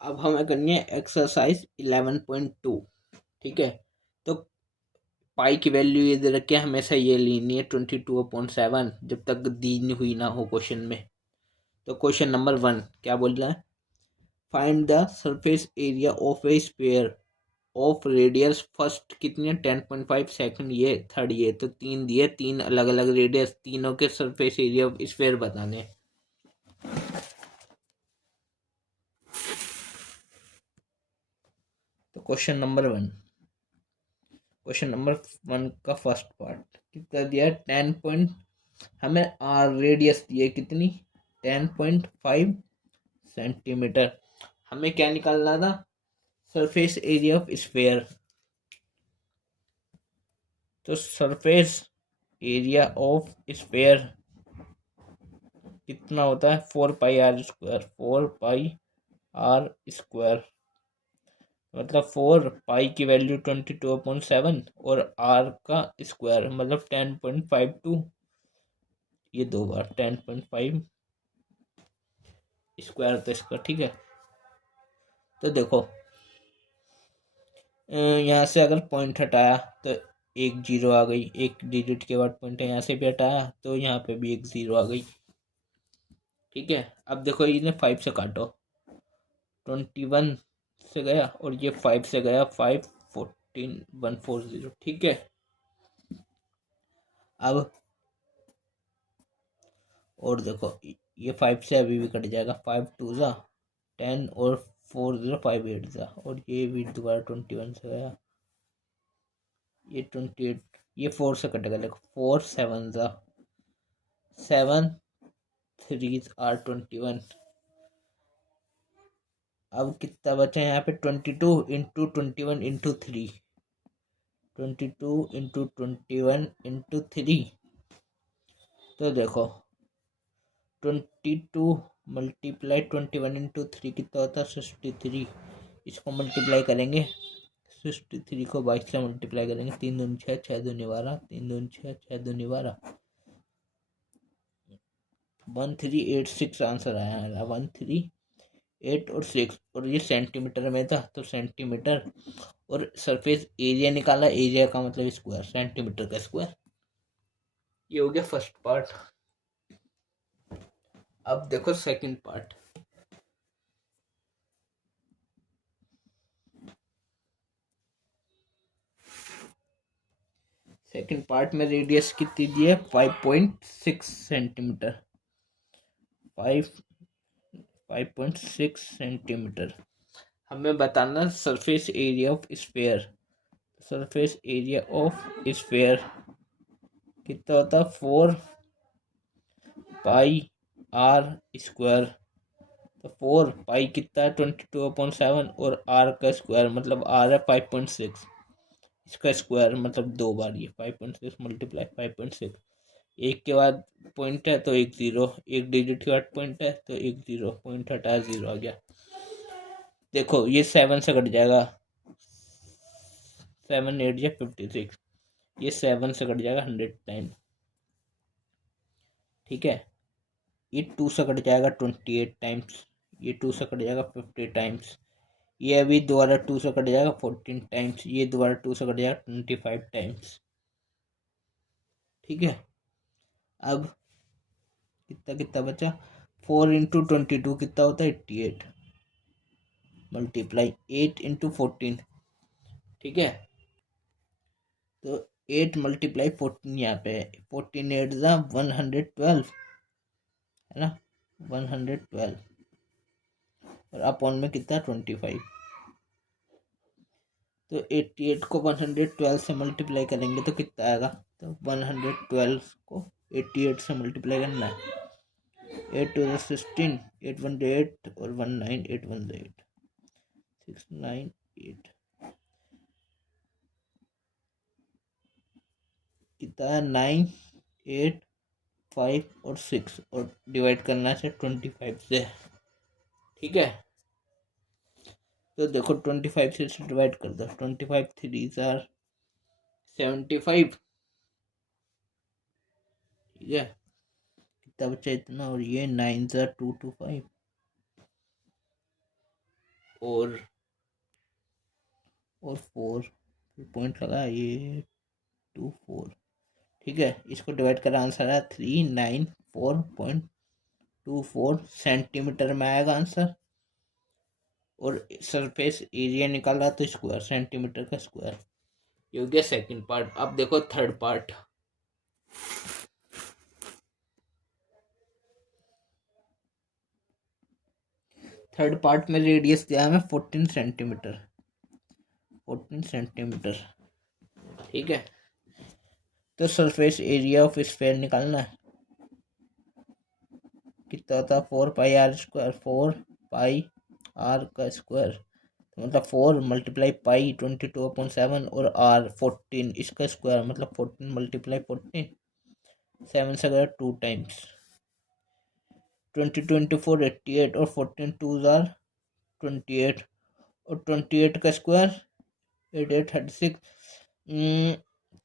अब हमें करनी है एक्सरसाइज 11.2। ठीक है, तो पाई की वैल्यू ये दे रखी है, हमेशा ये लेनी है 22/7 जब तक दी नहीं हुई ना हो क्वेश्चन में। तो क्वेश्चन नंबर 1 क्या बोल रहा है, find the surface area of a sphere of radius first कितनी है 10.5, सेकंड ये, थर्ड ये, तो तीन दिए, तीन अलग अलग रेडियस, तीनों के सरफेस एरिया ऑफ स्फीयर बताने हैं। तो क्वेश्चन नंबर वन का फर्स्ट पार्ट कितना दिया है 10 पॉइंट, हमें आर रेडियस दिए कितनी 10.5 सेंटीमीटर। हमें क्या निकालना था, सरफेस एरिया ऑफ स्फीयर। तो सरफेस एरिया ऑफ स्फीयर कितना होता है 4 pi r square, 4 pi r square, मतलब 4 पाई की वैल्यू 22/7 और r का स्क्वायर मतलब 10.52, ये दो बार 10.5 स्क्वायर तो इसका। ठीक है, तो देखो यहाँ से अगर पॉइंट हटाया तो एक जीरो आ गई, एक डिजिट के बाद पॉइंट है, यहाँ से भी हटाया तो यहाँ पे भी एक जीरो आ गई। ठीक है, अब देखो इन्हें 5 से काटो, 21 से गया और ये 5 से गया, 5 14 140। ठीक है, अब और देखो ये 5 से अभी भी कट जाएगा, 5 2 ज़ा 10 और 4 0 5 8 ज़ा, और ये भी दोबारा 21 से गया, ये 28, ये 4 से कटेगा, देखो 4 7 ज़ा 7 3 आर 21। अब कितना बचा यहाँ पे 22 × 21 × 3, 22 × 21 × 3। तो देखो 22 मल्टीप्लाई 21 × 3 कितना होता है 63। इसको मल्टीप्लाई करेंगे, 63 को 22 से मल्टीप्लाई करेंगे, 3 दूनी 6, 6 दूनी 12, 3 दूनी 6, 6 दूनी 12, 1386 आंसर आया है, 138 और 6। और ये सेंटीमीटर में था तो सेंटीमीटर, और सरफेस एरिया निकाला, एरिया का मतलब स्क्वायर, सेंटीमीटर का स्क्वायर। ये हो गया फर्स्ट पार्ट। अब देखो सेकंड पार्ट। सेकंड पार्ट में रेडियस कितनी दी है 5.6 सेंटीमीटर, 5.6 सेंटीमीटर। हमें बताना surface area of sphere, surface area of sphere कितना होता है 4 पाई r स्क्वायर। तो 4 पाई कितना है 22/7 और r का स्क्वायर मतलब r है 5.6, इसका स्क्वायर मतलब दो बार ये 5.6 मल्टीप्लाई 5.6, एक के बाद पॉइंट है तो एक जीरो, एक डिजिट के बाद पॉइंट है तो एक जीरो, पॉइंट हटाया जीरो आ गया। देखो ये 7 से कट जाएगा, 7 8 या 56, ये 7 से कट जाएगा 100 टाइम। ठीक है, ये 2 से कट जाएगा 28 टाइम्स, ये 2 से कट जाएगा 50 टाइम्स, ये अभी दोबारा 2 से कट जाएगा 14 टाइम्स, ये दोबारा 2 से कट जाएगा 25 टाइम्स। ठीक है, अब कितना कितना बचा 4 × 22 कितना होता है 88, मल्टीप्लाई 8 × 14। ठीक है, तो 8 मल्टीप्लाई 14 यहाँ पे है, 14 8 ज़ा 112 है ना, 112 और अपॉन में कितना 25। तो 88 को 112 से मल्टीप्लाई करेंगे तो कितना आएगा, तो 112 को 88 से मल्टीप्लाई करना है, 8 2 16, 8 1 8 और 1 9, 8 1 8, 6 9 8, कितना है 9 8 5 और 6, और डिवाइड करना है 25 से। ठीक है, तो देखो 25 से डिवाइड कर दो, 25 3 ज़ार 75। ठीक है, कितना बचा इतना, और ये 9 ज़ार 225, और 4 पॉइंट लगा, ये 2 4, ठीक है। इसको डिवाइड करा, आंसर है 394.24 सेंटीमीटर में आएगा आंसर। और सरफेस एरिया निकाला तो स्क्वायर, सेंटीमीटर का स्क्वायर। ये हो गया सेकंड पार्ट। अब देखो थर्ड पार्ट। थर्ड पार्ट में रेडियस दिया है 14 सेंटीमीटर, 14 सेंटीमीटर, ठीक है। तो सरफेस एरिया ऑफ स्फेयर निकालना है। कितना होता है 4 pi r square, 4 pi r का स्क्वायर, तो मतलब 4 मल्टीप्लाई पाई 22/7 और r 14 इसका स्क्वायर, मतलब 14 मल्टीप्लाई 14, 7 से अगर 2 टाइम्स 20 88 और 14 2 जार 28 और 28 का स्क्वायर 88 36,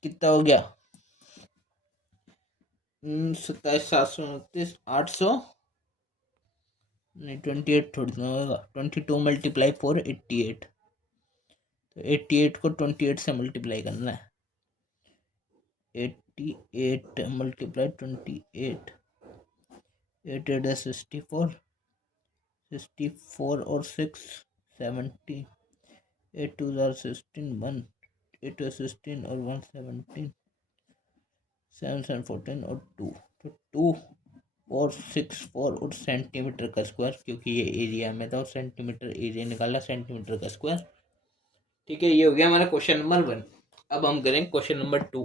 कितना हो गया 27 729 800, नहीं 28 थोड़ी ना होगा, 22 मल्टीप्लाई 4 88, तो 88 को 28 से मल्टीप्लाई करना है। 88 मल्टीप्लाई 28, 8 8 64, 64 और 6 17, 8 2 16 1, 8 16 और 1 17, 7 7 14 और 2, तो 2 और 6 4 और सेंटीमीटर का स्क्वायर, क्योंकि ये एरिया में था और सेंटीमीटर एरिया निकाला, सेंटीमीटर का स्क्वायर, ठीक है। ये हो गया हमारा क्वेश्चन नंबर 1। अब हम करेंगे क्वेश्चन नंबर 2।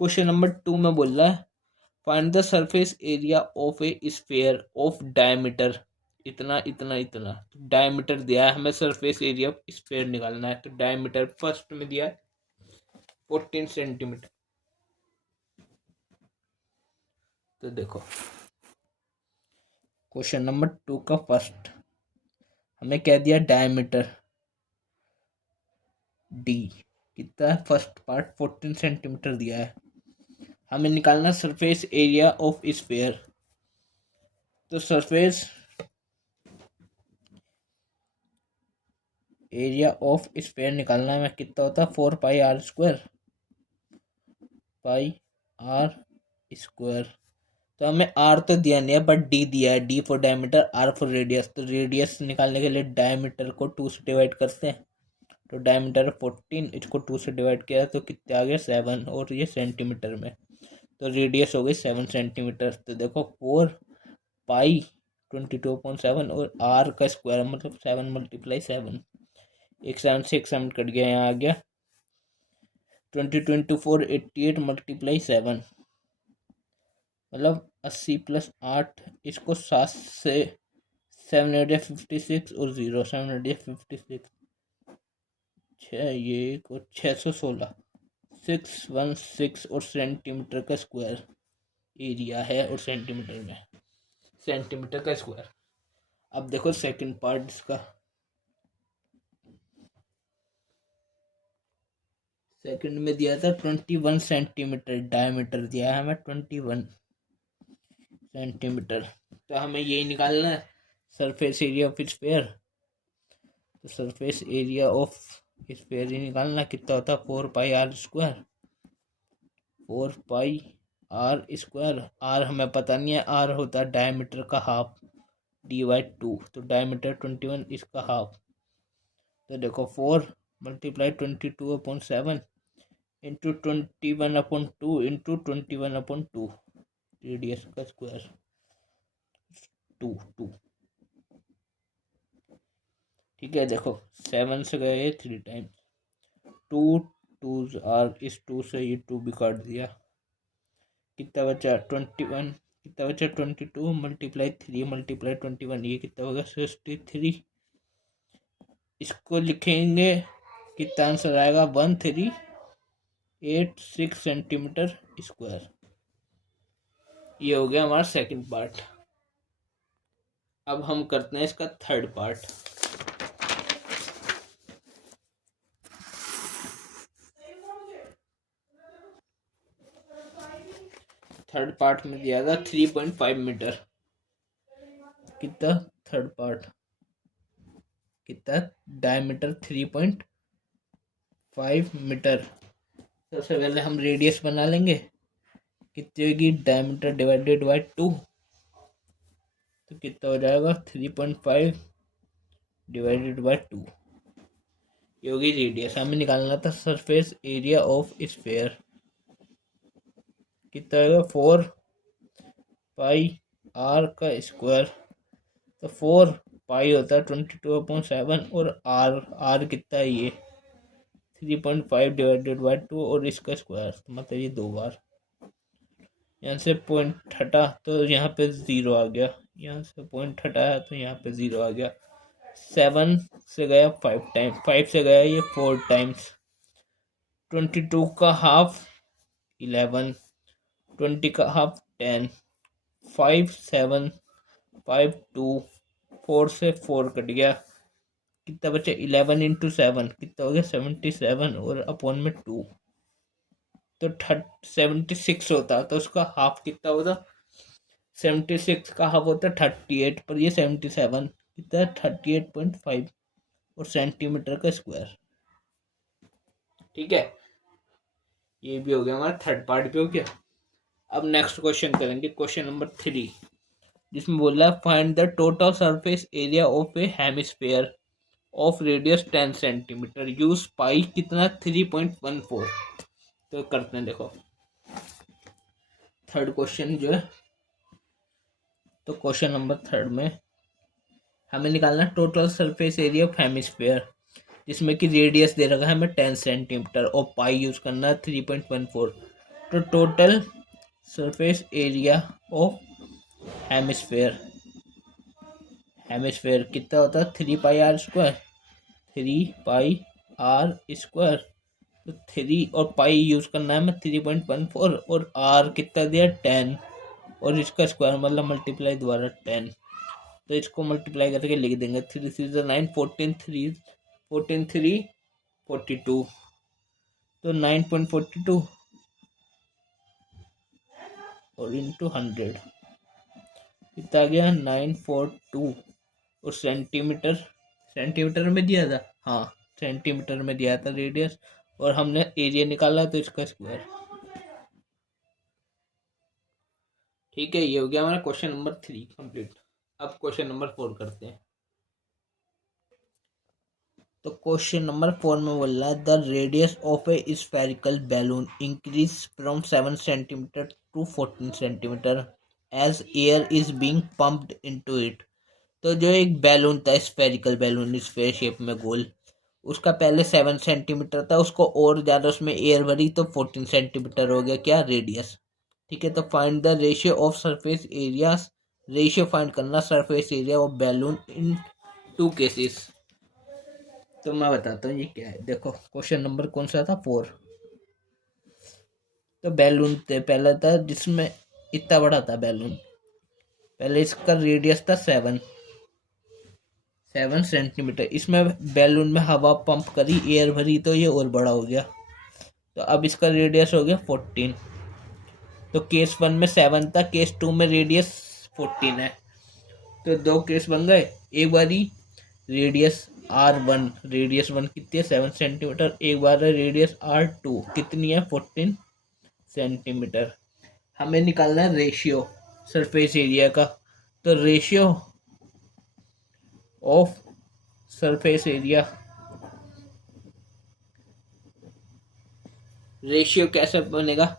क्वेश्चन नंबर 2 में बोल रहा है find the surface area of a sphere of diameter इतना इतना इतना। डायमीटर दिया है हमें, सरफेस एरिया ऑफ स्फीयर निकालना है। तो डायमीटर फर्स्ट में दिया है 14 सेंटीमीटर। तो देखो क्वेश्चन नंबर 2 का फर्स्ट हमें क्या दिया, डायमीटर डी कितना है, फर्स्ट पार्ट 14 सेंटीमीटर दिया है। हमें निकालना सरफेस एरिया ऑफ स्फीयर। तो सरफेस एरिया ऑफ स्फीयर निकालना है, कितना होता है 4 pi r square, pi r square. तो हमें आर तो दिया नहीं है बट डी दिया है, D for diameter, r for radius. तो रेडियस निकालने के लिए डायमीटर को 2 से डिवाइड करते हैं। तो डायमीटर 14, इसको 2 से डिवाइड किया तो कितना आ गया 7, और ये सेंटीमीटर में, तो रेडियस हो गई 7 सेंटीमीटर। तो देखो 4 पाई 22/7 और आर का स्क्वायर मतलब 7 मल्टीप्लाई 7, एक 7 से एक 7 कट गया, यहाँ आ गया 20 88 मल्टीप्लाई 7, मतलब 80 + 8, इसको 7 से 7 8 56 और 0 7 8 56, 6 ये को 616, 616 और सेंटीमीटर का स्क्वायर एरिया है, और सेंटीमीटर में सेंटीमीटर का स्क्वायर। अब देखो सेकंड पार्ट इसका। सेकंड में दिया था 21 सेंटीमीटर डायमीटर दिया है हमें, 21 सेंटीमीटर। तो हमें यही निकालना है सरफेस एरिया ऑफ स्फीयर। तो सरफेस एरिया ऑफ स्फीयर ही निकालना, कितना होता है 4 pi r square, 4 pi r square. R हमें पता नहीं है, आर होता है डायमीटर का हाफ, /2, तो डायमीटर 21 इसका हाफ। तो देखो 4 मल्टीप्लाई 22/7 इंटू 21/2 इंटू 21/2, रेडियस का स्क्वायर 2 2, ठीक है। देखो 7 से गए 3 टाइम्स, 2 2 आर, इस 2 से ये 2 भी काट दिया, कितना बचा 21, कितना बचा 22 मल्टीप्लाई 3 मल्टीप्लाई 21, ये कितना होगा 63। इसको लिखेंगे, कितना आंसर आएगा 1386 सेंटीमीटर स्क्वायर। ये हो गया हमारा सेकंड पार्ट। अब हम करते हैं इसका थर्ड पार्ट। थर्ड पार्ट में दिया था 3.5 मीटर। कितना थर्ड पार्ट कितना डायमीटर 3.5 मीटर। सबसे पहले हम रेडियस बना लेंगे, कितनी होगी डायमीटर डिवाइडेड बाय 2, तो कितना हो जाएगा 3.5 डिवाइडेड बाय 2, ये होगी रेडियस। हमें निकालना था सरफेस एरिया ऑफ स्फीयर, कितना होगा 4 पाई आर का स्क्वायर, तो 4 पाई होता है 22/7 और आर कितना है ये 3.5 डिवाइडेड बाय 2 और इसका स्क्वायर, तो मतलब ये 2 बार। यहाँ से पॉइंट हटा तो यहाँ पे 0 आ गया, यहाँ से पॉइंट हटाया तो यहाँ पे 0 आ गया। 7 से गया 5 टाइम, 5 से गया ये 4 टाइम्स, 22 का हाफ 11, 20 का हाफ 10, 5 7 5 2, 4 से 4 कट गया, कितना बचा 11 इंटू 7 कितना हो गया 77 और अपॉन में 2, तो 76 होता, तो उसका हाफ कितना होता 76 का हाफ होता 38, पर ये 77 कितना 38.5 और सेंटीमीटर का स्क्वायर। ठीक है, ये भी हो गया हमारा थर्ड पार्ट भी हो गया। अब नेक्स्ट क्वेश्चन करेंगे, क्वेश्चन नंबर 3, जिसमें बोला है find the total surface area of a hemisphere of radius 10 centimetre use pi कितना 3.14। तो करते हैं, देखो थर्ड क्वेश्चन जो है, तो क्वेश्चन नंबर 3 में हमें निकालना total surface area of hemisphere, जिसमें कि रेडियस दे रखा है हमें 10 सेंटीमीटर और पाई यूज करना है 3.14। तो total surface area of hemisphere, hemisphere कितना होता है 3 pi r square, 3 pi r square, तो 3 और पाई यूज करना है हमें 3.14 और आर कितना दिया 10 और इसका स्क्वायर मतलब मल्टीप्लाई दोबारा 10, तो इसको मल्टीप्लाई करके लिख देंगे 3 3 9 14 3 14 3 42, तो 9.42 और इंटू 100 कितना आ गया 942, और सेंटीमीटर, सेंटीमीटर में दिया था, हाँ सेंटीमीटर में दिया था रेडियस, और हमने एरिया निकाला तो इसका स्क्वायर। ठीक है, ये हो गया हमारा क्वेश्चन नंबर 3 कंप्लीट। अब क्वेश्चन नंबर 4 करते हैं। तो क्वेश्चन नंबर 4 में बोल रहा है the radius of a spherical balloon increase from 7 centimetre to 14 centimetre as air is being pumped into it. तो जो एक बैलून था स्फेरिकल बैलून स्फेयर शेप में गोल, उसका पहले 7 सेंटीमीटर था, उसको और ज़्यादा उसमें एयर भरी तो 14 सेंटीमीटर हो गया क्या रेडियस। ठीक है, तो find the ratio of surface area, ratio फाइंड करना surface area of balloon in 2 cases. तो मैं बताता हूँ ये क्या है। देखो क्वेश्चन नंबर कौन सा था 4। तो बैलून थे, पहला था जिसमें इतना बड़ा था बैलून, पहले इसका रेडियस था 7 सेंटीमीटर, इसमें बैलून में हवा पंप करी एयर भरी तो ये और बड़ा हो गया, तो अब इसका रेडियस हो गया 14। तो केस 1 में 7 था, केस 2 में रेडियस 14 है, तो 2 केस बन गए। एक बारी रेडियस R1, रेडियस 1 कितनी है 7 सेंटीमीटर, एक बार रेडियस R2 कितनी है 14 सेंटीमीटर। हमें निकालना है रेशियो सरफेस एरिया का, तो ratio of surface area, ratio कैसे बनेगा,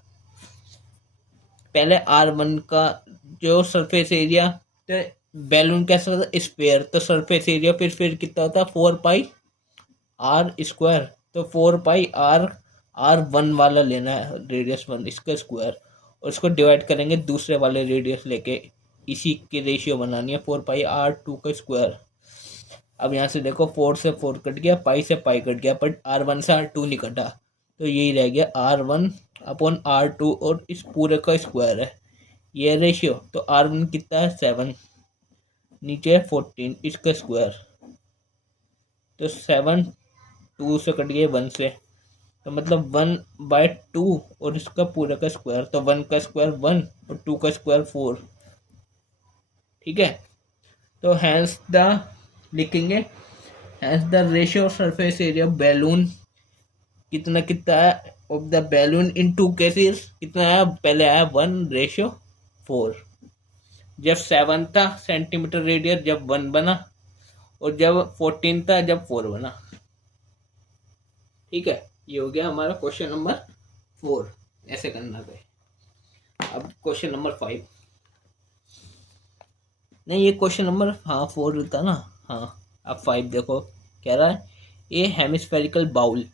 पहले R1 का जो सरफेस एरिया, तो बैलून कैसा था स्क्वायर, तो सरफेस एरिया फिर कितना होता है 4 पाई आर स्क्वायर, तो 4 पाई R1 वाला लेना है रेडियस 1 इसका स्क्वायर, और इसको डिवाइड करेंगे दूसरे वाले रेडियस लेके, इसी की रेशियो बनानी है 4 पाई R2 का स्क्वायर। अब यहाँ से देखो 4 से 4 कट गया, पाई से पाई कट गया, बट R1 से R2 नहीं कटा, तो यही रह गया R1 अपॉन R2 और इस पूरे का स्क्वायर है ये रेशियो। तो R1 कितना है 7, नीचे है 14 इसका स्क्वायर, तो 7 2 से कट गए 1 से, तो मतलब 1/2 और इसका पूरा का स्क्वायर, तो 1 का स्क्वायर 1 और 2 का स्क्वायर 4। ठीक है, तो हैंस द लिखेंगे has the ratio of surface area of balloon कितना कितना है of the balloon in two cases कितना है, पहले आया 1:4, जब 7 था सेंटीमीटर रेडियस जब 1 बना, और जब 14 था जब 4 बना। ठीक है, ये हो गया हमारा क्वेश्चन नंबर 4, ऐसे करना था। अब क्वेश्चन नंबर 5, नहीं ये क्वेश्चन नंबर, हाँ 4 था ना, हाँ। अब 5 देखो, कह रहा है ए हेमिस्फेरिकल बाउल,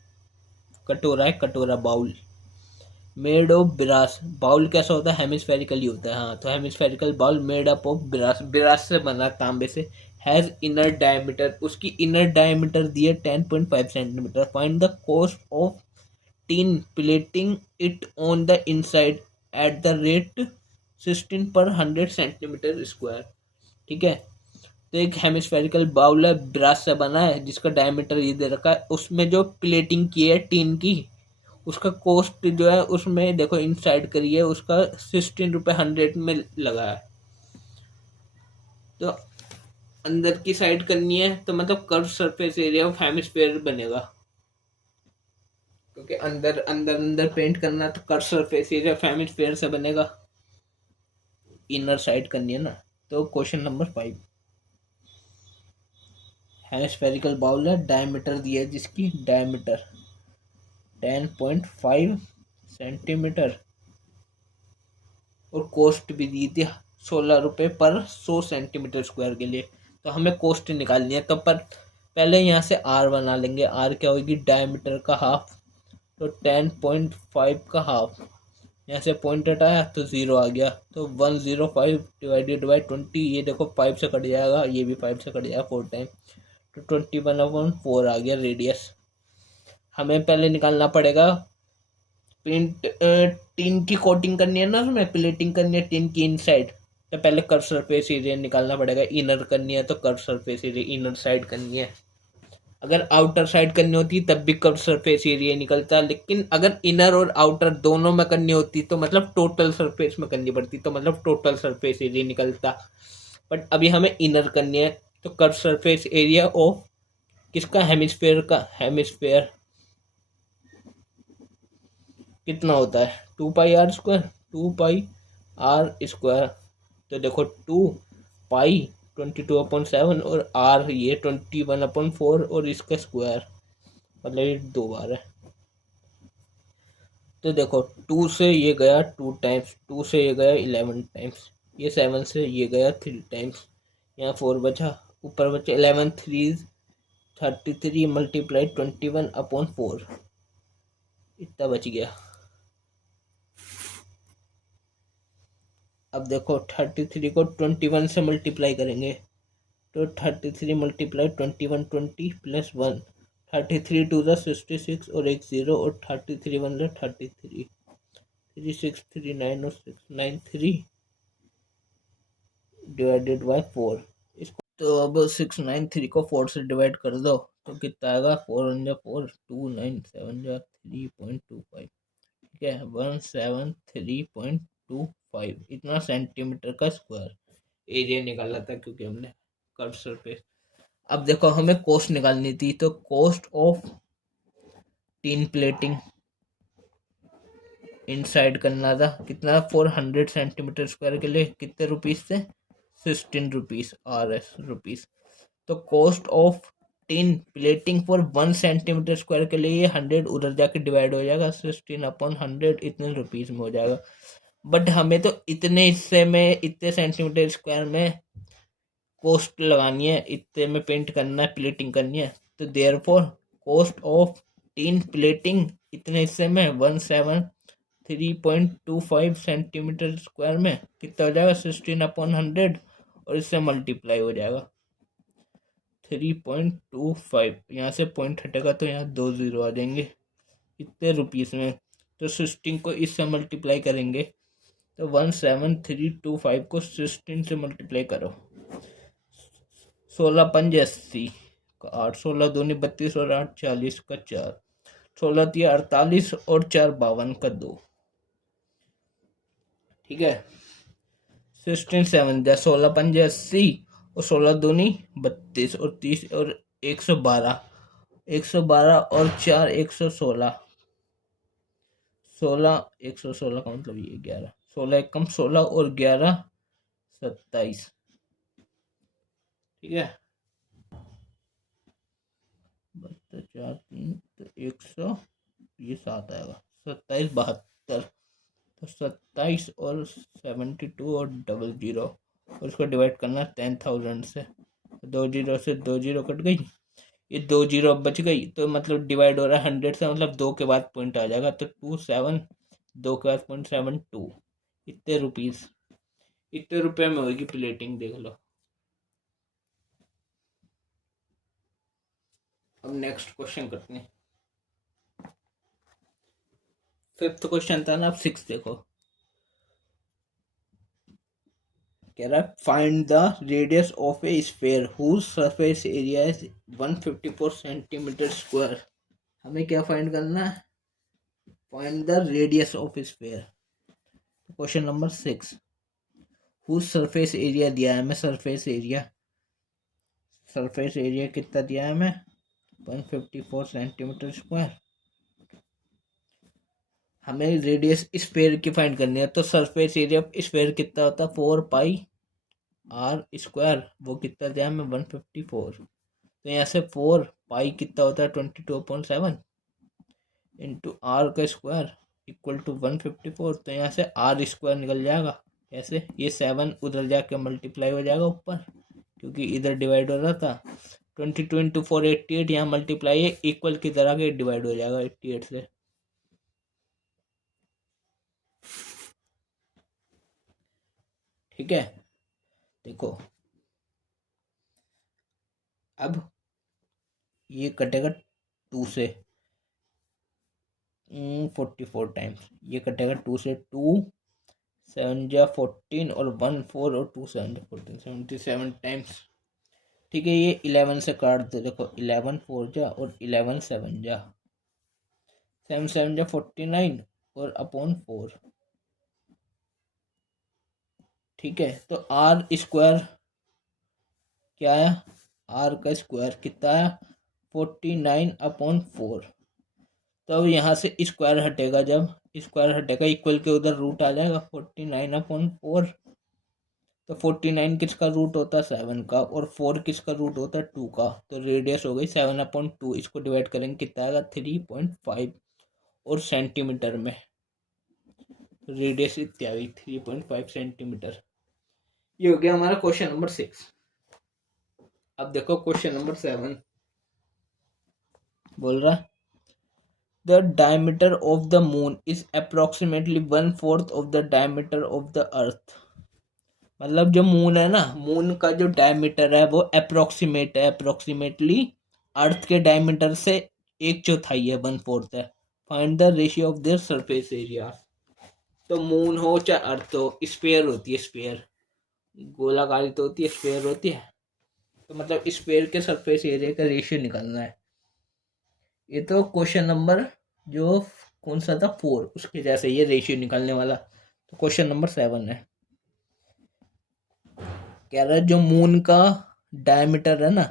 कटोरा है, कटोरा bowl, made of brass, bowl कैसा होता है, हेमिस्फेरिकल ही होता है, हाँ। तो hemispherical bowl made up of brass, brass से बना, तांबे से, हैज इनर डायमीटर, उसकी इनर डायमीटर दी है 10.5 centimetre, find the cost of tin plating it on the inside at the rate 16/100 centimetre square. ठीक है, तो एक हेमिस्फेरिकल बाउल है, ब्रास से बना है, जिसका डायमीटर ये दे रखा है, उसमें जो प्लेटिंग की है टीन की, उसका कॉस्ट जो है उसमें देखो इनसाइड करिए, उसका 16 रुपये 100 में लगा है। तो अंदर की साइड करनी है तो मतलब curve surface area of hemisphere बनेगा, क्योंकि अंदर अंदर अंदर पेंट करना तो curve surface area of hemisphere से बनेगा, इनर साइड करनी है ना। तो क्वेश्चन नंबर 5, हेमिस्फेरिकल बाउल है, डायमीटर दिया है, जिसकी डायमीटर 10.5 सेंटीमीटर, और कॉस्ट भी दी थी 16 रुपये/100 सेंटीमीटर स्क्वायर के लिए। तो हमें कॉस्ट निकालनी है, तो पर पहले यहाँ से आर बना लेंगे, आर क्या होगी, डायमीटर का हाफ, तो 10.5 का हाफ, यहाँ से पॉइंट हटाया तो 0 आ गया, तो 105 डिवाइडेड बाई 20, ये देखो 5 से कट जाएगा, ये भी 5 से कट जाएगा 4 टाइम, तो 21/4 आ गया रेडियस। हमें पहले निकालना पड़ेगा पेंट, टीन की कोटिंग करनी है ना, उसमें प्लेटिंग करनी है टीन की इनसाइड, तो पहले कर्व सरफेस एरिया निकालना पड़ेगा, इनर करनी है तो curve surface area inner side करनी है, अगर आउटर साइड करनी होती तब भी कर्व सरफेस एरिया निकलता, लेकिन अगर इनर और आउटर दोनों में करनी होती तो मतलब टोटल सरफेस में करनी पड़ती, तो मतलब टोटल सरफेस एरिया निकलता, बट अभी हमें इनर करनी है, तो कर्व सरफेस एरिया ऑफ किसका, हेमिस्फेयर का, हेमिस्फेयर कितना होता है 2πr², 2πr², तो देखो 2 पाई 22/7 और आर ये 21/4 और इसका स्क्वायर, मतलब ये 2 बार है। तो देखो 2 से ये गया 2 टाइम्स, 2 से ये गया 11 टाइम्स, ये 7 से ये गया 3 टाइम्स, यहाँ 4 बचा, ऊपर बचा 11 3 33 मल्टीप्लाई 21/4, इतना बच गया। अब देखो 33 को 21 से मल्टीप्लाई करेंगे, तो 33 मल्टीप्लाई 21 20 प्लस 1, 33 2 66 और एक 0, और 33 1 33, 3 6 3 9 और 6 9 3 डिवाइडेड बाय 4, इसको तो अब 6 9 3 को 4 से डिवाइड कर दो तो कितना आएगा, 4 1 4 2 9 7 3.25, ठीक है, 173.25, इतना सेंटीमीटर का स्क्वायर एरिया निकाला था, क्योंकि हमने कर्व सरफेस। अब देखो हमें कॉस्ट निकालनी थी, तो cost of tin plating inside करना था, कितना 400 सेंटीमीटर स्क्वायर के लिए कितने रुपीस से, 16 रुपीस RS रुपीस। तो cost of tin plating for 1 centimetre square के लिए 100 उधर जाके डिवाइड हो जाएगा, 16/100 इतने रुपीस में हो जाएगा, बट हमें तो इतने हिस्से में इतने सेंटीमीटर स्क्वायर में कॉस्ट लगानी है, इतने में पेंट करना है, प्लेटिंग करनी है, तो therefore cost of tin plating इतने हिस्से में 173.25 सेंटीमीटर स्क्वायर में कितना हो जाएगा, 16/100, और इससे मल्टीप्लाई हो जाएगा 3.25, यहाँ से पॉइंट हटेगा तो यहाँ 2 0 आ जाएंगे, इतने रुपीस में, तो 16 को इससे मल्टीप्लाई करेंगे, तो 17325 को 16 से मल्टीप्लाई करो, 16 5 80 का 8, 16 दूनी 32 और 8 40 का 4, 16 3 48 और 4 52 का 2, ठीक है, 16 7 16 5 80 और 16 दूनी 32 और 30 और 112, 112 और 4 116, 16, 116 का मतलब ये 11, 16 एक कम 16 और 11 27। ठीक है, 72 4 3 तो 100, ये 7 आएगा, 27 72। तो 27 और 72 और 00 और इसको डिवाइड करना 10,000 से, 2 जीरो से 2 जीरो कट गई, ये 2 जीरो अब बच गई, तो मतलब डिवाइड हो रहा है 100 से, मतलब 2 के बाद पॉइंट आ जाएगा, तो 27, 2 के बाद .72, इतने रुपीस, इतने रुपए में होगी प्लेटिंग, देख लो। अब नेक्स्ट क्वेश्चन करते हैं, फिफ्थ क्वेश्चन था ना, अब 6 देखो, कह रहा है find the radius of a sphere whose surface area is 154 centimetre square. हमें क्या फाइंड करना है, find the radius of sphere. Question number 6, whose surface area दिया है हमें, सरफेस एरिया, सरफेस एरिया कितना दिया है हमें, 154 सेंटीमीटर स्क्वायर। हमें रेडियस स्फीयर की फाइंड करनी है, तो सरफेस एरिया स्फीयर कितना होता है, 4 पाई आर स्क्वायर, वो कितना दिया हमें 154, तो यहाँ से 4 पाई कितना होता है 22.7 इंटू आर का स्क्वायर इक्वल टू 154, तो यहाँ से आर स्क्वायर निकल जाएगा, ऐसे ये 7 उधर जाके मल्टीप्लाई हो जाएगा ऊपर, क्योंकि इधर डिवाइड हो रहा था, 22 इंटू 4 88, यहाँ मल्टीप्लाई है, इक्वल की तरह के डिवाइड हो जाएगा 88 से। ठीक है, देखो अब ये कटेगा 2 से, 44 टाइम्स, ये कटेगा 2 से, 2 7 जा 14 और 1 4 और 2 7 जा 14, 77 टाइम्स। ठीक है, ये 11 से काट दो, देखो 11 4 जा और 11 7 जा, 7 7 जा 49 और अपॉन 4। ठीक है, तो आर स्क्वायर क्या आया, आर का स्क्वायर कितना आया 49 अपॉन 4। तो अब यहाँ से स्क्वायर हटेगा, जब स्क्वायर हटेगा इक्वल के उधर रूट आ जाएगा 49 अपॉन 4, तो 49 किसका रूट होता है 7 का, और 4 किसका रूट होता है 2 का, तो रेडियस हो गई 7/2, इसको डिवाइड करेंगे कितना आएगा 3.5 और सेंटीमीटर में, रेडियस इतनी आ गई 3.5 सेंटीमीटर। ये हो गया हमारा क्वेश्चन नंबर 6। अब देखो क्वेश्चन नंबर 7 बोल रहा है the diameter of the moon is approximately 1/4 of the diameter of the earth. मतलब जो मून है ना, मून का जो डायमीटर है वो अप्रोक्सीमेट है, अप्रोक्सीमेटली अर्थ के डायमीटर से 1/4 है, 1/4 है। Find the ratio of their surface area. तो मून हो चाहे अर्थ हो, स्फीयर होती है, स्फीयर गोलाकारी तो होती है, स्फीयर होती है, तो मतलब स्फीयर के सरफेस एरिया का रेशियो निकालना है। ये तो क्वेश्चन नंबर जो कौन सा था 4, उसके जैसे ये रेशियो निकालने वाला, तो क्वेश्चन नंबर 7 है, कह रहा है जो मून का डायमीटर है ना,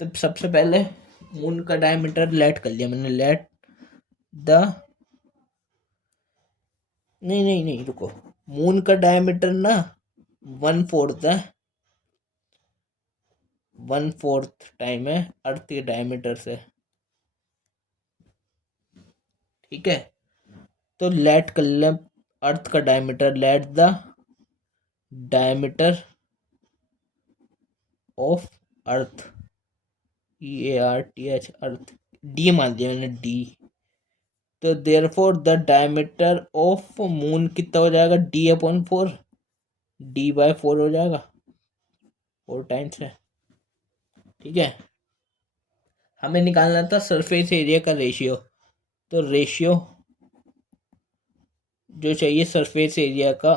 तो सबसे पहले मून का डायमीटर लेट कर लिया मैंने, लेट द नहीं रुको, मून का डायमीटर ना 1/4 है, 1/4 टाइम है अर्थ के डायमीटर से। ठीक है, तो लेट कर ले अर्थ का diameter, let the diameter of earth, EARTH earth, D मान दिया मैंने, डी, तो therefore the diameter of moon कितना हो जाएगा, D/4, D/4 हो जाएगा, 4 टाइम्स है। ठीक है, हमें निकालना था सरफेस एरिया का रेशियो, तो रेशियो जो चाहिए सरफेस एरिया का,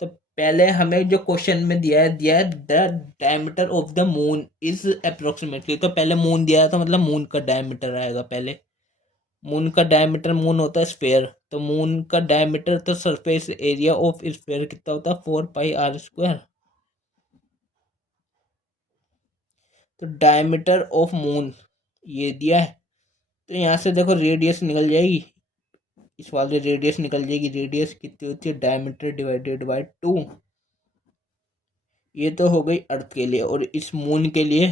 तो पहले हमें जो क्वेश्चन में दिया है the diameter of the moon is approximately, तो पहले मून दिया था, मतलब मून का डायमीटर आएगा पहले, मून का डायमीटर, मून होता है स्फीयर, तो मून का डायमीटर, तो सरफेस एरिया ऑफ स्फीयर कितना होता है 4 पाई आर स्क्वायर। तो डायमीटर ऑफ मून ये दिया है, तो यहाँ से देखो रेडियस निकल जाएगी, इस वाले रेडियस निकल जाएगी। रेडियस कितनी होती है, डायमीटर डिवाइडेड बाय 2। ये तो हो गई अर्थ के लिए। और इस मून के लिए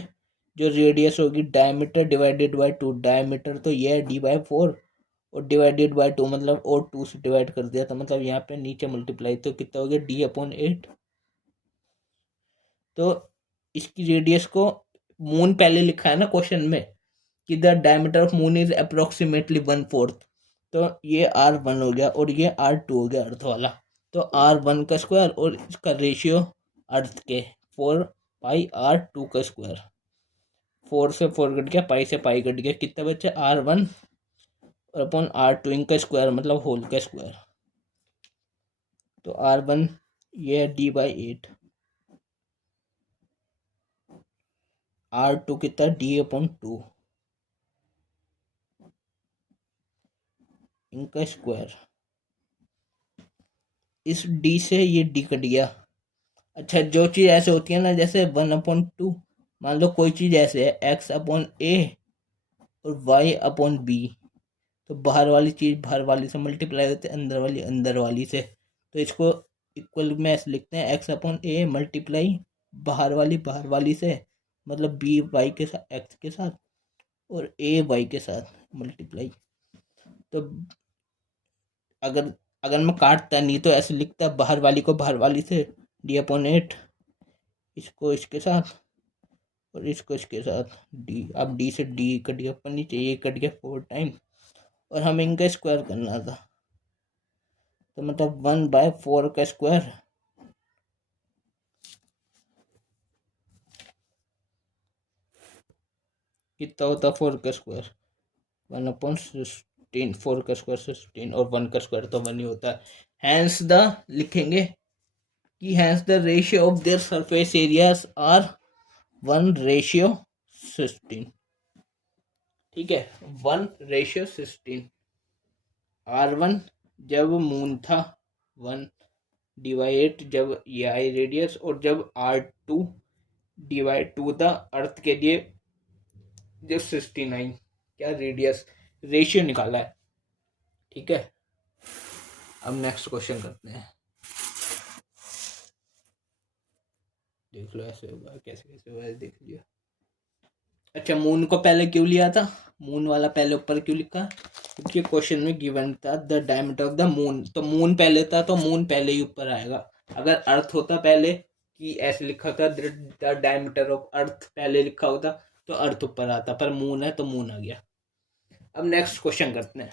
जो रेडियस होगी डायमीटर डिवाइडेड बाय 2, डायमीटर तो ये है d/4 और डिवाइडेड बाय 2 मतलब और 2 से डिवाइड कर दिया, तो मतलब यहाँ पे नीचे मल्टीप्लाई, तो कितना हो गया d/8। तो इसकी रेडियस को मून पहले लिखा है ना क्वेश्चन में कि the diameter of moon is approximately 1/4, तो ये r1 हो गया और ये r2 हो गया अर्थ वाला। तो r1 का स्क्वायर और इसका रेशियो अर्थ के 4πr2 का स्क्वायर। 4 से 4 कट गया, पाई से पाई कट गया, कितना बचा r1 और अपॉन r2 इनका स्क्वायर मतलब होल का स्क्वायर। तो r1 ये है d/8, r2 कितना d/2 इनका स्क्वायर। इस d से ये d कट गया। अच्छा, जो चीज़ ऐसे होती है ना, जैसे 1/2, मान लो कोई चीज़ ऐसे है x/a और y/b, तो बाहर वाली चीज़ बाहर वाली से मल्टीप्लाई होती है, अंदर वाली से। तो इसको इक्वल में ऐसे लिखते हैं x/a मल्टीप्लाई बाहर वाली से, मतलब b y के साथ x के साथ और a y के साथ मल्टीप्लाई। तो अगर अगर मैं काटता नहीं तो ऐसे लिखता बाहर वाली को बाहर वाली से d/8, इसको इसके साथ और इसको इसके साथ d। अब d से d कट गया, पर नीचे ये कट गया 4 टाइम और हमें इनका स्क्वायर करना था, तो मतलब 1/4 का स्क्वायर कितना होता, 4 का स्क्वायर 1/16, 4 का स्क्वायर 16 और 1 का स्क्वायर तो 1 ही होता है। हैंस द लिखेंगे कि hence the ratio of their surface areas are 1/16। ठीक है, 1/16। r1 जब मून था 1/8 जब ये आई रेडियस, और जब r2/2 था अर्थ के लिए, जब 69 क्या रेडियस रेशियो निकाला है। ठीक है, अब नेक्स्ट क्वेश्चन करते हैं। देख लो ऐसे होगा, कैसे कैसे होगा देख लिया। अच्छा, मून को पहले क्यों लिया था, मून वाला पहले ऊपर क्यों लिखा, क्योंकि क्वेश्चन में गिवन था the diameter of the moon, तो मून पहले था तो मून पहले ही ऊपर आएगा। अगर अर्थ होता पहले कि ऐसे लिखा था द डायमीटर ऑफ अर्थ पहले लिखा होता तो अर्थ ऊपर आता, पर मून है तो मून आ गया। अब नेक्स्ट क्वेश्चन करते हैं।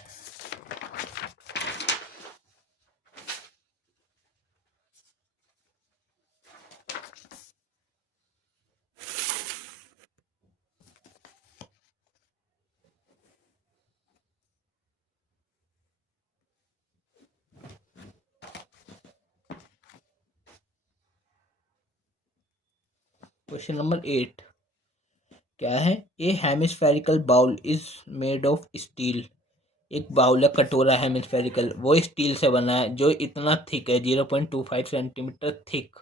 क्वेश्चन नंबर 8 क्या है, a hemispherical bowl is made of steel. एक बाउल है कटोरा हेमिस्फेरिकल, वो स्टील से बना है जो इतना थिक है 0.25 सेंटीमीटर थिक।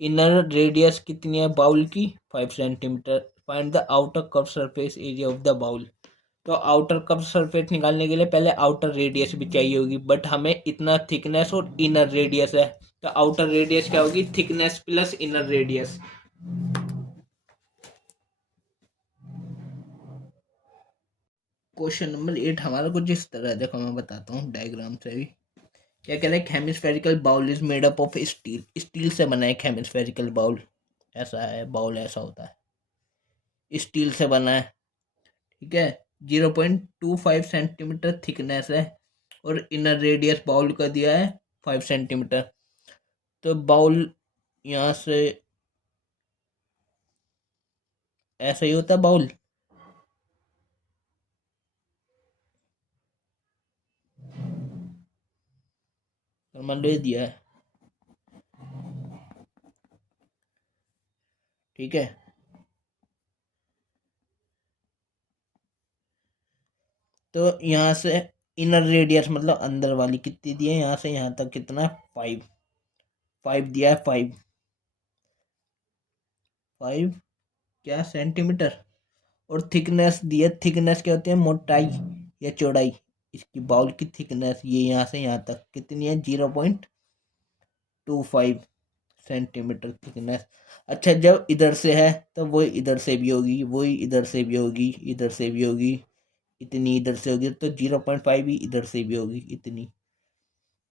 इनर रेडियस कितनी है बाउल की, 5 centimetre. Find the outer curve surface area of the bowl. तो आउटर कर्व सरफेस निकालने के लिए पहले आउटर रेडियस भी चाहिए होगी, बट हमें इतना थिकनेस और इनर रेडियस है, तो आउटर रेडियस क्या होगी, thickness plus inner radius. Question number 8 हमारा कुछ इस तरह है, देखो मैं बताता हूँ डायग्राम से भी। क्या कह रहे हैं, hemispherical bowl is made up of steel. Steel से बना है हेमिस्फेरिकल बाउल, ऐसा है बाउल ऐसा होता है, स्टील से बना है। ठीक है, 0.25 सेंटीमीटर थिकनेस है और इनर रेडियस बाउल का दिया है 5 सेंटीमीटर। तो बाउल यहाँ से ऐसा ही होता है बाउल, मान लो ये दिया है। ठीक है, तो यहाँ से इनर रेडियस मतलब अंदर वाली कितनी दी है, यहाँ से यहाँ तक कितना है 5, 5 दिया है, 5 क्या सेंटीमीटर, और थिकनेस दिया, थिकनेस क्या होती है, मोटाई या चौड़ाई। इसकी बाउल की थिकनेस ये यहाँ से यहाँ तक कितनी है, 0.25 सेंटीमीटर थिकनेस। अच्छा, जब इधर से है तो वही इधर से भी होगी, वही इधर से भी होगी, इधर से भी होगी, इतनी इधर से होगी, तो 0.5 ही इधर से भी होगी इतनी।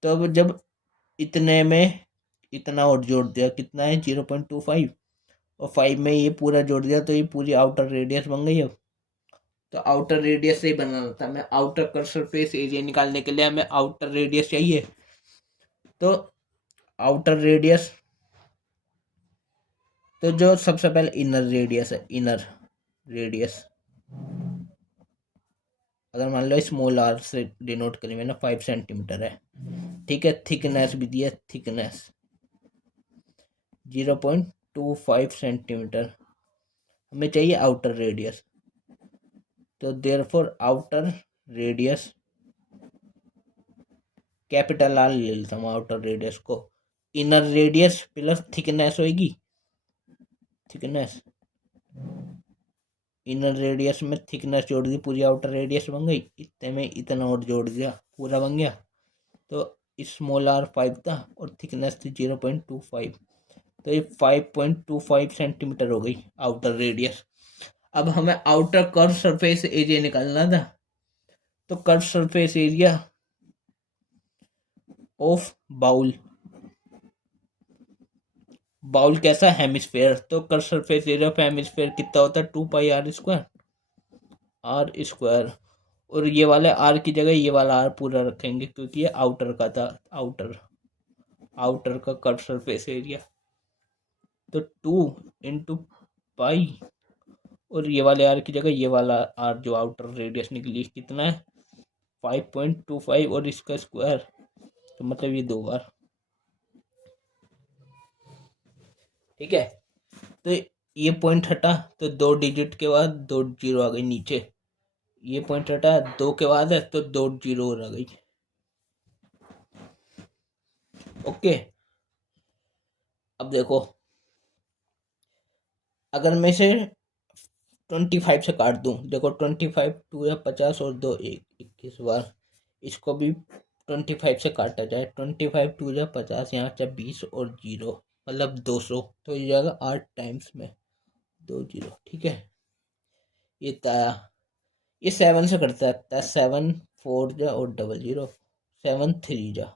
तो अब जब इतने में इतना और जोड़ दिया, कितना है, 0.25, और 5 में ये पूरा जोड़ दिया, तो ये पूरी आउटर रेडियस बन गई। अब तो आउटर रेडियस से ही बनाना था मैं, आउटर कर सरफेस एरिया निकालने के लिए हमें आउटर रेडियस चाहिए। तो आउटर रेडियस, तो जो सबसे पहले इनर रेडियस है, इनर रेडियस अगर मान लो स्मॉल आर से डिनोट करें मैंने, 5 सेंटीमीटर है, ठीक है। थिकनेस भी दिया, थिकनेस 0.25 सेंटीमीटर, हमें चाहिए आउटर रेडियस। तो therefore outer radius, capital R ले लेता हूँ आउटर रेडियस को, इनर रेडियस प्लस थिकनेस होगी, थिकनेस, इनर रेडियस में थिकनेस जोड़ दी, पूरी आउटर रेडियस बन गई, इतने में इतना और जोड़ दिया, पूरा बन गया। तो स्मॉल आर 5 था और थिकनेस थी 0.25, तो ये 5.25 सेंटीमीटर हो गई आउटर रेडियस। अब हमें आउटर कर्व सरफेस एरिया निकालना था, तो curve surface area of bowl, bowl कैसा, हेमिस्फेयर, तो curve surface area of hemisphere कितना होता है, 2 पाई आर स्क्वायर, और ये वाले आर की जगह ये वाला आर पूरा रखेंगे क्योंकि ये आउटर का था, आउटर, आउटर का कर्व सरफेस एरिया। तो 2 × और ये वाले आर की जगह ये वाला आर जो आउटर रेडियस निकली कितना है, 5.25, और इसका स्क्वायर, तो मतलब ये 2 बार, ठीक है। तो ये पॉइंट हटा, तो 2 डिजिट के बाद 2 जीरो आ गई नीचे, ये पॉइंट हटा 2 के बाद है तो 2 जीरो और आ गई, ओके। अब देखो, अगर मैं इसे 25 से काट दूं, देखो 25 2 या 50 और 2 21 बार, इसको भी 25 से काटा जाए, 25 2 या 50, यहाँ से 20 और 0 मतलब 200, तो ये जाएगा 8 टाइम्स में 2 जीरो, ठीक है। ये ताया, ये 7 से कटता है, 7 4 जा और डबल 0, 7 3 जा।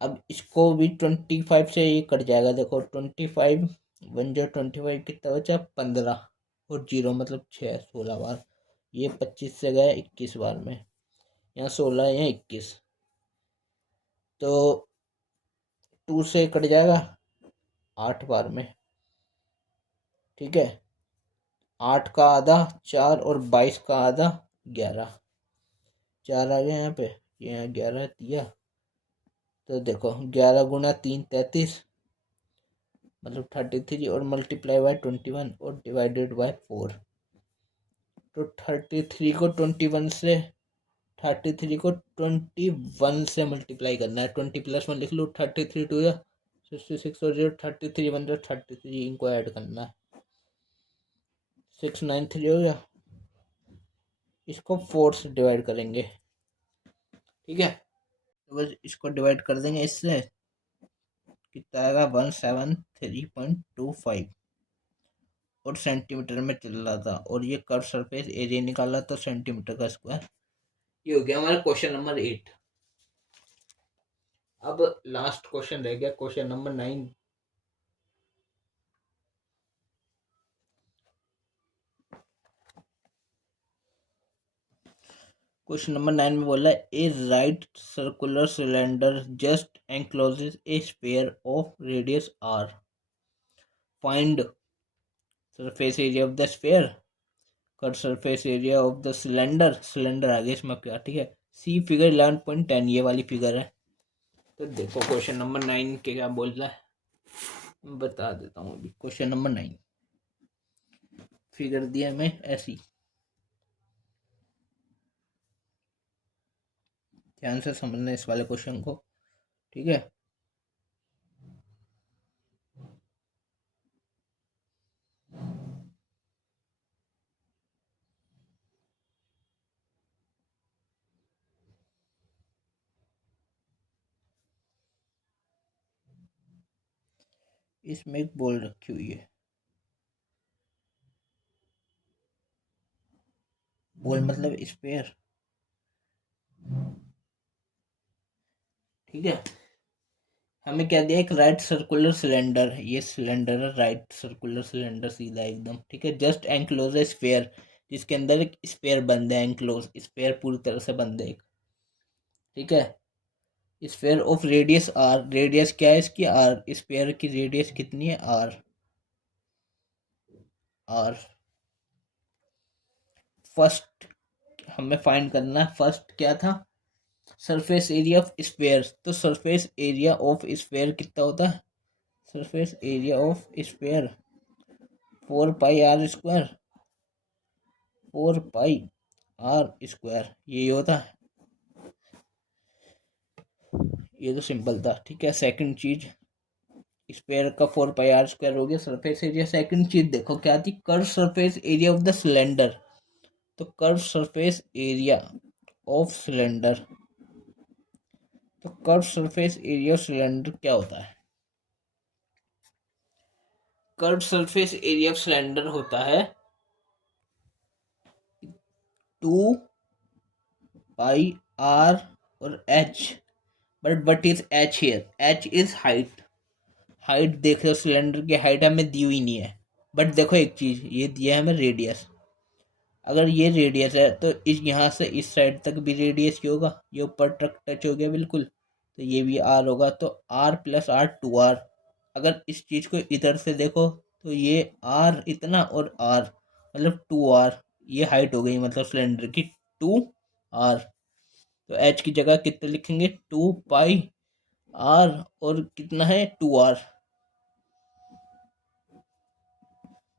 अब इसको भी 25 से ये कट जाएगा, देखो 25 1 जा 25, कितना बचा, 15 और 0 मतलब 6 16 बार, ये 25 से गया 21 बार में, यहाँ 16 यहाँ 21, तो 2 से कट जाएगा 8 बार में, ठीक है। 8 का आधा 4 और 22 का आधा 11, 4 आ गया यहाँ पे, यहाँ 11 दिया, तो देखो 11 × 3 33, मतलब 33, और मल्टीप्लाई बाय 21 और डिवाइडेड बाय 4, तो 33 को 21 से, 33 को 21 से मल्टीप्लाई करना है, 20 + 1 लिख लो, 33 2 या 66 और 0 33 1 33, इनको ऐड करना है, 693 हो गया, इसको 4 से डिवाइड करेंगे, ठीक है। तो बस इसको डिवाइड कर देंगे इससे, कितना आएगा, 173.25, और सेंटीमीटर में चल रहा था, और ये कर्व सरफेस एरिया निकाला तो सेंटीमीटर का स्क्वायर। ये हो गया हमारा क्वेश्चन नंबर 8। अब लास्ट क्वेश्चन रह गया, क्वेश्चन नंबर 9। क्वेश्चन नंबर 9 में बोला है, a right circular cylinder just encloses a sphere of radius r, find surface area of the sphere, cut surface area of the cylinder, cylinder आगे इसमें क्या, ठीक है। सी फिगर 11.10, ये वाली फिगर है। तो देखो क्वेश्चन नंबर 9 के क्या बोल रहा है, बता देता हूँ अभी। क्वेश्चन नंबर 9 फिगर दिया मैं ऐसी, ध्यान से समझना इस वाले क्वेश्चन को, ठीक है। इसमें एक बॉल रखी हुई है, बॉल मतलब स्फीयर, ठीक है। हमें क्या दिया, एक राइट सर्कुलर सिलेंडर, ये सिलेंडर है, राइट सर्कुलर सिलेंडर सीधा एकदम, ठीक है। जस्ट एंक्लोज है स्फीयर, जिसके अंदर एक स्फीयर बंद है, एंक्लोज स्फीयर पूरी तरह से बंद है एक, ठीक है। Sphere of radius r, radius क्या है इसकी, आर, स्फीयर की रेडियस कितनी है, आर, आर। फर्स्ट हमें फाइंड करना है, फर्स्ट क्या था, सरफेस एरिया ऑफ स्फीयर। तो सरफेस एरिया ऑफ स्फीयर कितना होता है, surface area of sphere 4 pi r², 4 pi r², ये होता है। ये तो सिंपल था, ठीक है। सेकंड चीज, स्फीयर का 4 पाई r² हो गया सरफेस एरिया। सेकंड चीज देखो क्या थी, curve surface area of the cylinder. तो curve surface area of cylinder, तो curve surface area of cylinder क्या होता है, curve surface area of cylinder होता है 2 पाई r और h। But what is h here, h is height. Height देख लो, सिलेंडर की हाइट हमें दी हुई नहीं है, बट देखो एक चीज, ये दिया है हमें रेडियस। अगर ये रेडियस है तो इस यहाँ से इस साइड तक भी रेडियस क्या होगा, ये ऊपर तक टच हो गया बिल्कुल, तो ये भी आर होगा। तो आर प्लस आर 2r। अगर इस चीज को इधर से देखो तो ये आर इतना और आर मतलब 2r, ये हाइट हो गई मतलब सिलेंडर की 2r। तो एच की जगह कितना लिखेंगे, 2 पाई r, और कितना है 2r।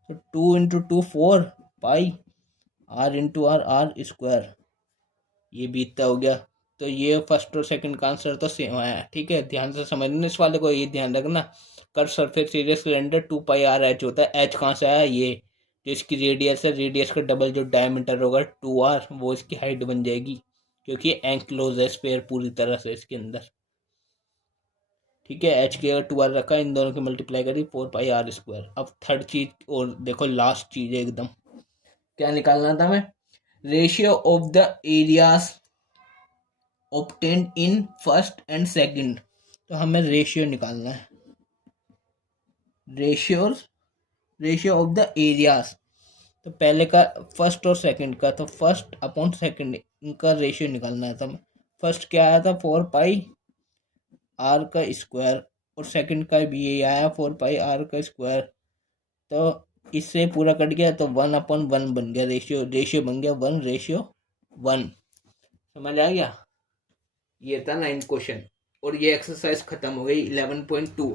तो 2 × 2 4 पाई r × r² ये भी इतना हो गया। तो ये फर्स्ट और सेकंड का आंसर तो सेम आया, ठीक है। ध्यान से समझना इस वाले को, ये ध्यान रखना। Curve surface area cylinder 2 pi r h होता है। एच कहाँ से आया, ये जो इसकी रेडियस है, रेडियस का डबल जो डायमीटर होगा 2r, वो इसकी हाइट बन जाएगी, क्योंकि एंक्लोज है स्फीयर पूरी तरह से इसके अंदर, ठीक है। एच की अगर 2r रखा, इन दोनों की मल्टीप्लाई करी 4 पाई r²। अब थर्ड चीज और देखो, लास्ट चीज है एकदम, क्या निकालना था हमें, ratio of the areas obtained in first and second. तो हमें रेशियो निकालना है, रेशियो ऑफ द एरियाज। तो पहले का फर्स्ट और सेकंड का, तो फर्स्ट अपॉन सेकंड इनका रेशियो निकालना है। तो फर्स्ट क्या आया था, 4 पाई r², और सेकंड का भी यही आया 4 पाई r²। तो इससे पूरा कट गया, तो 1/1 बन गया, रेशियो बन गया 1:1। समझ आ गया, ये था 9 क्वेश्चन, और ये एक्सरसाइज खत्म हो गई 11.2।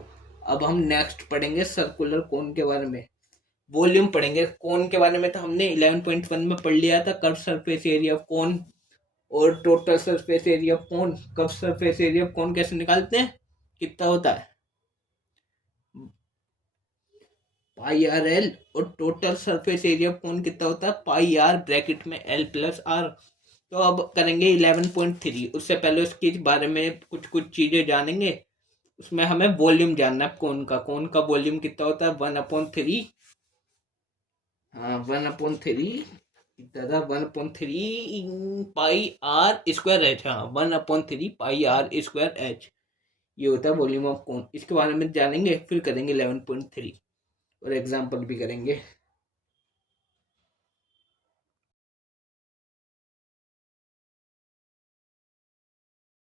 अब हम नेक्स्ट पढ़ेंगे सर्कुलर कोन के बारे में, वॉल्यूम पढ़ेंगे। कोन के बारे में तो हमने 11.1 में पढ़ लिया था, curve surface area of cone और total surface area of cone. Curve surface area of cone कैसे निकालते हैं, कितना होता है, πr/l, और total surface area of cone कितना होता है, πr ब्रैकेट में l+r। तो अब करेंगे 11.3। उससे पहले उसके बारे में कुछ कुछ चीजें जानेंगे। उसमें हमें वॉल्यूम जानना है कोन का वॉल्यूम कितना होता है, 1/3। हाँ 1/3 कितना था, 1/3 πr²h। हाँ 1/3 πr²h, ये होता है वॉल्यूम ऑफ कोन। इसके बारे में जानेंगे, फिर करेंगे 11.3 और एग्जाम्पल भी करेंगे।